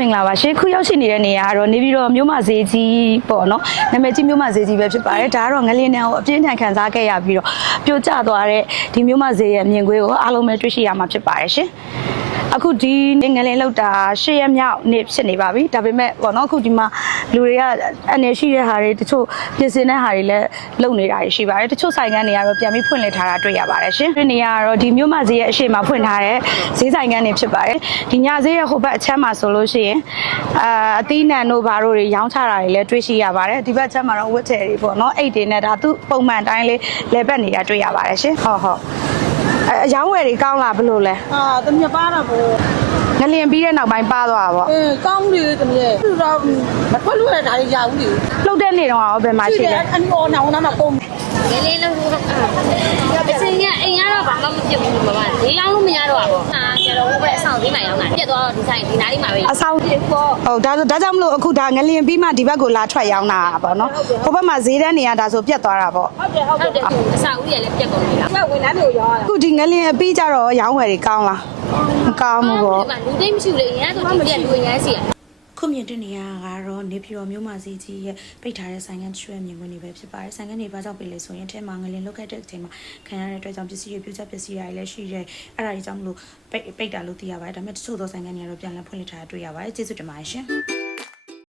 မင်္ဂလာပါရှင်ခုရောက်ရှိနေတဲ့နေရာကတော့နေပြည်တော်မြို့မဈေးကြီးပေါ့နော်နာမည်ကြီးမြို့မဈေးကြီးပဲဖြစ်ပါတယ်ဒါကတော့ငလင်းတန်းကိုအပြင်းထန်ခံစားခဲ့ရပြီးတော့ပြိုကျသွားတဲ့ဒီမြို့မဈေးရဲ့မြင်ကွင်းကိုအားလုံးပဲတွေ့ရှိရမှာဖြစ်ပါတယ်ရှင်အခုဒီငလင်းလောက်တာ၈ရက်မြောက်နေ့ဖြစ်နေပါပြီဒါပေမဲ့ပေါ့နော်အခုဒီမှာလူတွေကအနေရှိတဲ့ဟာတွေတချို့ပြင်ဆင်တဲ့ဟာတွေလည်းလုပ်နေတာရှိပါတယ်တချို့ဆိုင်ကန်းတွေကတော့ပြန်ပြီးဖွင့်လှစ်ထားတာတွေ့ရပါတယ်ရှင်ဒီနေရာကတော့ဒီမြို့မဈေးရဲ့အရှိမဖွင့်ထားတဲ့ဈေးဆိုင်ကန်းတွေဖြစ်ပါတယ်ဒီညဈေးရဲ့ဟိုဘက်အချမ်းမှာဆိုလို့ရှိရင်အာအသီးနှံတို့ဘာတို့တွေရောင်းချတာတွေလည်းတွေ့ရှိရပါတယ်ဒီဘက်အချမ်းမှာတော့ဝတ်ထည်တွေပေါ့နော်အိတ်တွေနဲ့ဒါသူပုံမှန်တိုင်းလေးလဲပတ်နေတာတွေ့ရပါတယ်ရှင်ဟုတ်ဟုတ်အဲအရောင်းဝယ်တွေကောင်းလားဘယ်လိုလဲအာတမပါတာပေါ့ငလျင်ပြီးတဲ့နောက်ပိုင်းပါသွားတာပေါ့အင်းကောင်းလေတမရဲ့သူတော့မထွက်လို့ရတာတွေရဘူးလေလှုပ်တဲ့နေတော့ရောဘယ်မှာရှိလဲအန်အော်နောင်နာမပုံငယ်လေးလုံးအစင်ကအိမ်ကတော့ဘာမှမဖြစ်ဘူးလို့မပါဈေးရောင်းလို့မရတော့ပါဘူး။ဟာကျတော့ ဘယ်အဆောင်ဈေးမှရောင်းတာပြက်သွားတော့ဒီဆိုင်ဒီနားလေးမှာပဲအဆောင်ဖြစ်ပေါ့ဟုတ်ဒါဆိုဒါကြောင့်မလို့အခုဒါငလျင်ပြီးမှဒီဘက်ကိုလာထွက်ရောင်းတာပေါ့နော်ဟိုဘက်မှာဈေးတန်းနေရတာဆိုပြတ်သွားတာပေါ့ဟုတ်တယ်ဟုတ်ဟုတ်တယ်အဆောင်ဦးရလည်းပြက်ကုန်ပြီလားကဲဝန်ထမ်းမျိုးရောရတာအခုဒီငလျင်အပြီးကြတော့ရောင်းဝယ်တွေကောင်းလားမကောင်းဘူးပေါ့ဒီမှာလူသိမ့်မရှိဘူးလေအရင်ကတော့ဒီပြက်လူရမ်းစီရ ခုမြင်တဲ့နေရာကတော့နေပြည်တော်မြို့မှာစီကြီးရဲ့ပိတ်ထားတဲ့ဆိုင်ကန်ချွဲမြင်ခွင့်တွေပဲဖြစ်ပါတယ်ဆိုင်ကန်တွေဘာကြောင့်ပိတ်လဲဆိုရင်အဲမှာငလင်လောက်ခဲ့တဲ့အချိန်မှာခံရတဲ့အတွက်ကြောင့်ပစ္စည်းတွေပြုချက်ပစ္စည်းတွေလည်းရှိတယ်အဲ့ဒါတွေကြောင့်မလို့ပိတ်ပိတ်တာလို့သိရပါတယ်ဒါပေမဲ့တချို့သောဆိုင်ကန်တွေကတော့ပြန်လည်ဖွင့်လှစ်ထားတာတွေ့ရပါတယ်ကျေးဇူးတင်ပါတယ်ရှင်